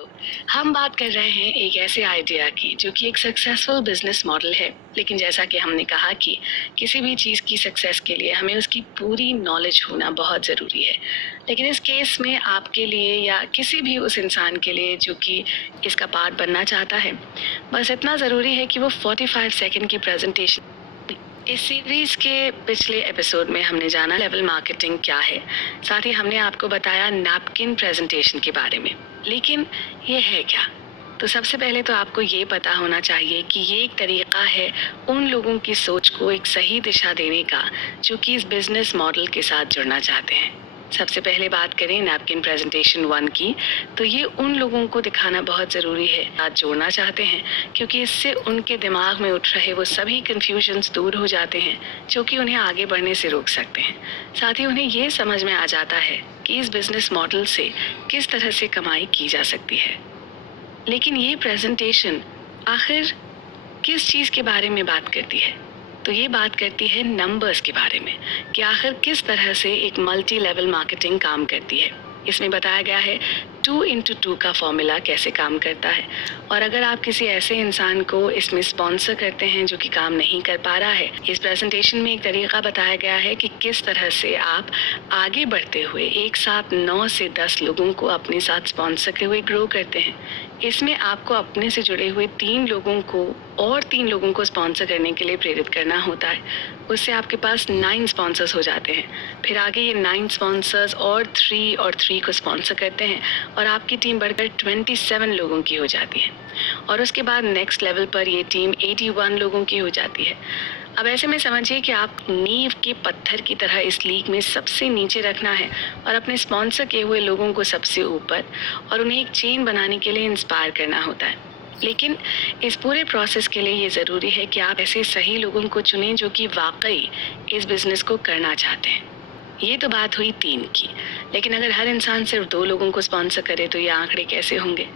तो हम बात कर रहे हैं एक ऐसे आइडिया की जो कि एक सक्सेसफुल बिजनेस मॉडल है, लेकिन जैसा कि हमने कहा कि किसी भी चीज़ की सक्सेस के लिए हमें उसकी पूरी नॉलेज होना बहुत ज़रूरी है। लेकिन इस केस में आपके लिए या किसी भी उस इंसान के लिए जो कि इसका पार्ट बनना चाहता है, बस इतना ज़रूरी है कि वो 45 सेकंड की प्रेजेंटेशन। इस सीरीज के पिछले एपिसोड में हमने जाना लेवल मार्केटिंग क्या है, साथ ही हमने आपको बताया नैपकिन प्रेजेंटेशन के बारे में। लेकिन ये है क्या? तो सबसे पहले तो आपको ये पता होना चाहिए कि ये एक तरीका है उन लोगों की सोच को एक सही दिशा देने का जो कि इस बिजनेस मॉडल के साथ जुड़ना चाहते हैं। सबसे पहले बात करें नैपकिन प्रेजेंटेशन 1 की, तो ये उन लोगों को दिखाना बहुत ज़रूरी है आज जोड़ना चाहते हैं, क्योंकि इससे उनके दिमाग में उठ रहे वो सभी कन्फ्यूजन्स दूर हो जाते हैं जो कि उन्हें आगे बढ़ने से रोक सकते हैं। साथ ही उन्हें ये समझ में आ जाता है कि इस बिजनेस मॉडल से किस तरह से कमाई की जा सकती है। लेकिन ये प्रेजेंटेशन आखिर किस चीज़ के बारे में बात करती है? तो ये बात करती है नंबर्स के बारे में कि आखिर किस तरह से एक मल्टी लेवल मार्केटिंग काम करती है। इसमें बताया गया है 2x2 का फॉर्मूला कैसे काम करता है, और अगर आप किसी ऐसे इंसान को इसमें स्पॉन्सर करते हैं जो कि काम नहीं कर पा रहा है, इस प्रेजेंटेशन में एक तरीका बताया गया है कि किस तरह से आप आगे बढ़ते हुए एक साथ 9 से 10 लोगों को अपने साथ स्पॉन्सर करते हुए ग्रो करते हैं। इसमें आपको अपने से जुड़े हुए 3 लोगों को और 3 लोगों को स्पॉन्सर करने के लिए प्रेरित करना होता है। उससे आपके पास 9 स्पॉन्सर्स हो जाते हैं। फिर आगे ये 9 स्पॉन्सर्स और 3 को स्पॉन्सर करते हैं और आपकी टीम बढ़कर 27 लोगों की हो जाती है। और उसके बाद नेक्स्ट लेवल पर ये टीम 81 लोगों की हो जाती है। अब ऐसे में समझिए कि आप नींव के पत्थर की तरह इस लीग में सबसे नीचे रखना है और अपने स्पॉन्सर किए हुए लोगों को सबसे ऊपर, और उन्हें एक चेन बनाने के लिए इंस्पायर करना होता है। लेकिन इस पूरे प्रोसेस के लिए ये ज़रूरी है कि आप ऐसे सही लोगों को चुनें जो कि वाकई इस बिज़नेस को करना चाहते हैं। ये तो बात हुई 3 की, लेकिन अगर हर इंसान सिर्फ 2 लोगों को स्पॉन्सर करे तो ये आंकड़े कैसे होंगे?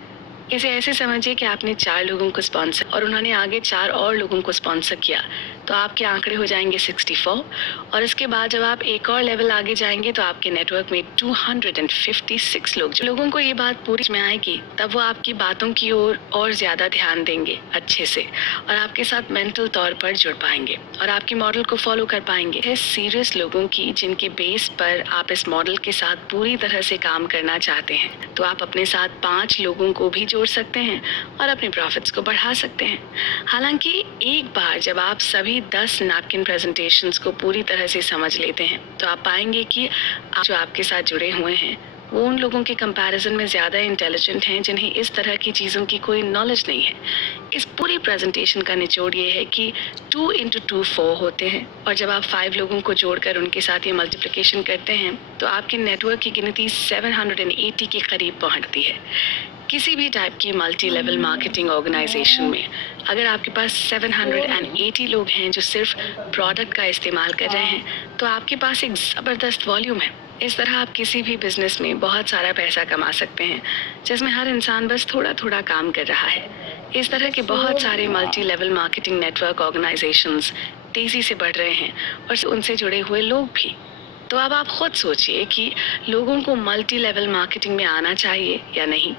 इसे ऐसे समझिए कि आपने 4 लोगों को स्पॉन्सर और उन्होंने आगे 4 और लोगों को स्पॉन्सर किया, तो आपके आंकड़े हो जाएंगे 64। और इसके बाद जब आप एक और लेवल आगे जाएंगे तो आपके नेटवर्क में 256 लोगों को ये बात पूरी में आएगी, तब वो आपकी बातों की ओर और ज़्यादा ध्यान देंगे अच्छे से, और आपके साथ मेंटल तौर पर जुड़ पाएंगे और आपके मॉडल को फॉलो कर पाएंगे। है सीरियस लोगों की जिनके बेस पर आप इस मॉडल के साथ पूरी तरह से काम करना चाहते हैं, तो आप अपने साथ 5 लोगों को भी जोड़ सकते हैं और अपने प्रॉफिट्स को बढ़ा सकते हैं। हालांकि एक बार जब आप सभी 10 नैपकिन प्रेजेंटेशंस को पूरी तरह से समझ लेते हैं, तो आप पाएंगे कि जो आपके साथ जुड़े हुए हैं वो उन लोगों के कंपैरिजन में ज़्यादा इंटेलिजेंट हैं जिन्हें इस तरह की चीज़ों की कोई नॉलेज नहीं है। इस पूरी प्रेजेंटेशन का निचोड़ ये है कि 2x2 4 होते हैं, और जब आप 5 लोगों को जोड़कर उनके साथ ये मल्टीप्लिकेशन करते हैं तो आपके नेटवर्क की गिनती 780 के करीब पहुंचती है। किसी भी टाइप की मल्टी लेवल मार्केटिंग ऑर्गेनाइजेशन में अगर आपके पास 780 लोग हैं जो सिर्फ प्रोडक्ट का इस्तेमाल कर रहे हैं, तो आपके पास एक ज़बरदस्त वॉल्यूम है। इस तरह आप किसी भी बिजनेस में बहुत सारा पैसा कमा सकते हैं जिसमें हर इंसान बस थोड़ा थोड़ा काम कर रहा है। इस तरह के बहुत सारे multi level marketing network organisations तेज़ी से बढ़ रहे हैं और उनसे जुड़े हुए लोग भी। तो अब आप खुद सोचिए कि लोगों को मल्टी लेवल मार्केटिंग में आना चाहिए या नहीं,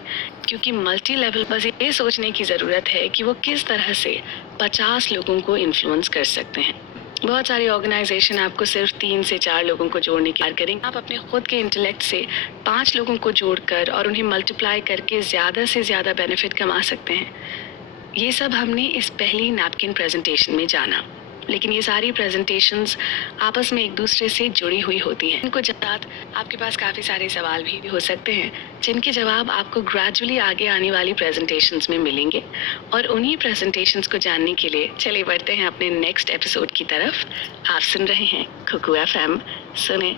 क्योंकि मल्टी लेवल बस ये सोचने की ज़रूरत है कि वो किस तरह से 50 लोगों को इन्फ्लुएंस कर सकते हैं। बहुत सारी ऑर्गेनाइजेशन आपको सिर्फ 3 से 4 लोगों को जोड़ने की बात करेंगे। आप अपने खुद के इंटेलेक्ट से 5 लोगों को जोड़कर और उन्हें मल्टीप्लाई करके ज़्यादा से ज़्यादा बेनिफिट कमा सकते हैं। ये सब हमने इस पहली नैपकिन प्रेजेंटेशन में जाना, लेकिन ये सारी प्रेजेंटेशंस आपस में एक दूसरे से जुड़ी हुई होती हैं। इनको जवाब आपके पास काफ़ी सारे सवाल भी हो सकते हैं जिनके जवाब आपको ग्रेजुअली आगे आने वाली प्रेजेंटेशंस में मिलेंगे, और उन्हीं प्रेजेंटेशंस को जानने के लिए चलिए बढ़ते हैं अपने नेक्स्ट एपिसोड की तरफ। आप सुन रहे हैं कुकू FM, सुने